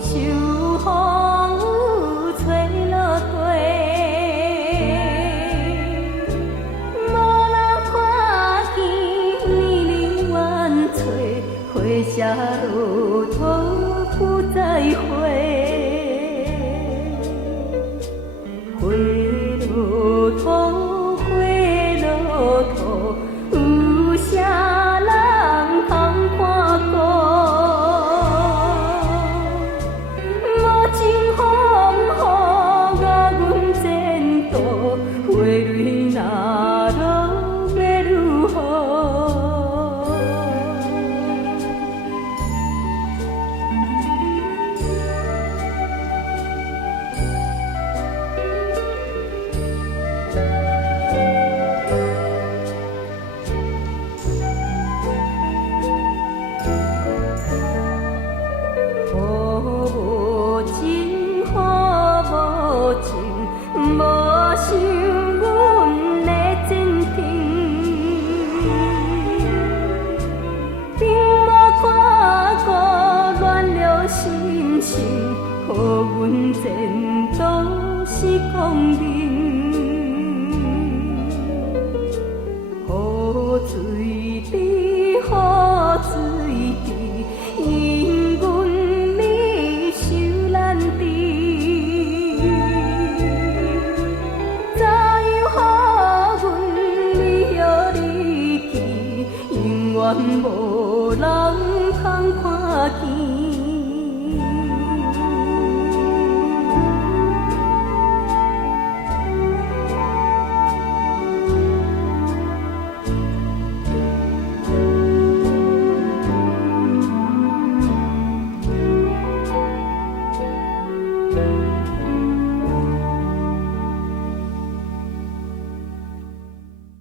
受风雨吹落地，无人看见年年万岁，花谢落土不再回。花落土，花落土，有啥人通看顾？无情风雨甲阮前途，花蕊若落要如何？雨无情，雨无情，无想阮的前程。并无看顾乱了心性，予阮前途是光明。雨水滴，雨水滴，因阮未受咱治。早有予阮离后离去，永远无人。